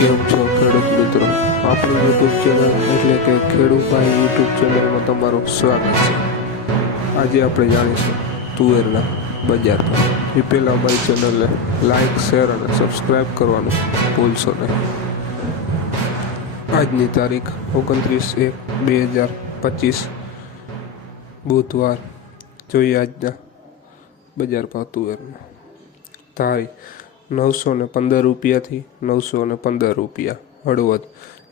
કેમ છો ખેડૂત મિત્રો? આપણું યુટ્યુબ ચેનલ એટલે કે ખેડૂભાઈ યુટ્યુબ ચેનલમાં તમારું સ્વાગત છે. આજે આપણે જાણીશું તુવેરના બજાર પર અમારી ચેનલને લાઇક શેર અને સબસ્ક્રાઈબ કરવાનું ભૂલશો નહીં. આજની તારીખ ઓગણત્રીસ એક બે હજાર પચીસ. બુધવાર. જોઈએ આજના બજાર ભાવ તુવેરના. તારીખ નવસો ને પંદર રૂપિયાથી નવસો ને પંદર રૂપિયા. હળવદ,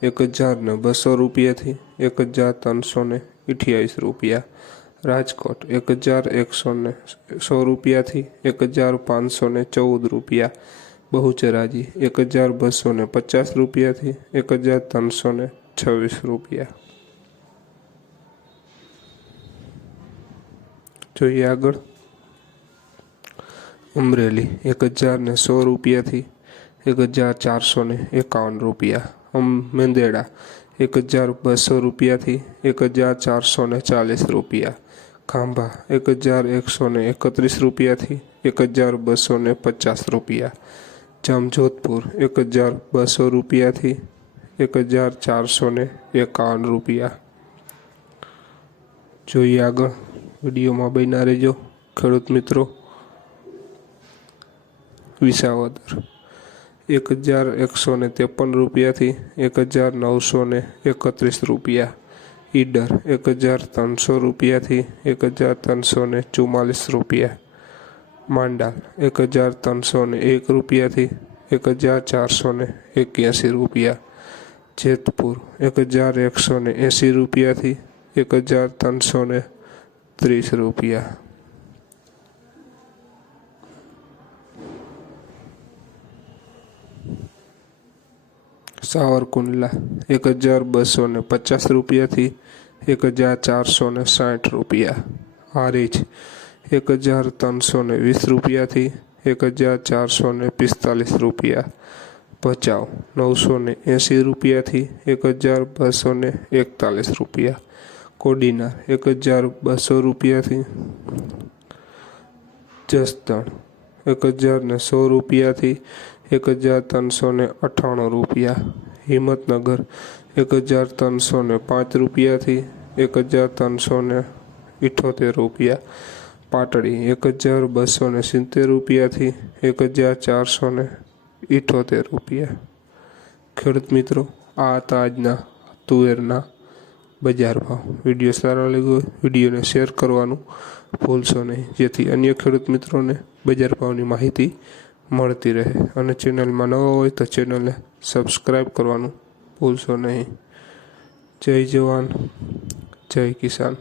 એક હજાર ને બસો રૂપિયાથી એક હજાર ત્રણસો ને અઠ્યાવીસ રૂપિયા. રાજકોટ, એક હજાર એકસો ને સો રૂપિયાથી એક હજાર પાંચસો ને ચૌદ રૂપિયા. બહુચરાજી, એક હજાર બસો ને પચાસ રૂપિયાથી એક હજાર ત્રણસો ને છવ્વીસ રૂપિયા. જોઈએ આગળ. અમરેલી એક હજાર ને સો રૂપિયાથી, એક હજાર ચારસો ને એકાવન રૂપિયા. અમ, મેંદેડા, એક હજાર બસો રૂપિયાથી, એક હજાર ચારસો ને ચાલીસ રૂપિયા. ખાંભા, એક હજાર એકસો ને એકત્રીસ રૂપિયાથી, એક હજાર બસો ને પચાસ રૂપિયા. જામજોધપુર, એક હજાર બસો રૂપિયાથી, એક હજાર ચારસો ને એકાવન રૂપિયા. જોઈએ આગળ, વિડીયોમાં બન્યા રહેજો. ખેડૂત મિત્રો વિસાવદર. એક હજાર એકસો ને ત્રેપન રૂપિયાથી એક હજાર નવસો ને એકત્રીસ રૂપિયા. ઈડર એક હજાર ત્રણસો રૂપિયાથી એક હજાર ત્રણસો ને ચુમ્માલીસ રૂપિયા. માંડાલ એક હજાર ત્રણસો ને એક રૂપિયાથી એક હજાર ચારસો ને એક્યાસી રૂપિયા. જેતપુર એક હજાર એકસો ને એંસી રૂપિયાથી એક હજાર ત્રણસો ને ત્રીસ રૂપિયા. સાવરકુંડલા, એક હજાર બસો ને પચાસ રૂપિયાથી એક હજાર ચારસો ને સાઠ રૂપિયા. હારીજ, એક હજાર ત્રણસો ને વીસ રૂપિયાથી એક હજાર ચારસો ને પિસ્તાલીસ રૂપિયા. ભચાઉ, નવસો ને એંસી રૂપિયાથી એક હજાર બસો ને એકતાલીસ રૂપિયા. કોડીનાર એક હજાર બસો રૂપિયાથી જસદણ, એક હજાર ને સો રૂપિયાથી એક હજાર ત્રણસો ને અઠ્ઠાણું રૂપિયા. હિંમતનગર, એક હજાર ત્રણસો ને પાંચ રૂપિયાથી એક હજાર ત્રણસો ને ઇઠોતેર રૂપિયા. પાટડી, એક હજાર બસો ને સિત્તેર રૂપિયાથી એક હજાર ચારસો ને ઇઠોતેર રૂપિયા. ખેડૂત મિત્રો, આ હતા આજના તુવેરના બજાર ભાવ. વીડિયો સારો લાગ્યો વિડીયોને શેર કરવાનું ભૂલશો નહીં. જેથી અન્ય ખેડૂત મિત્રોને બજાર ભાવની માહિતી મળતી રહે અને ચેનલમાં નવો હોય તો ચેનલને સબસ્ક્રાઈબ કરવાનું ભૂલશો નહીં. જય જવાન. જય કિસાન.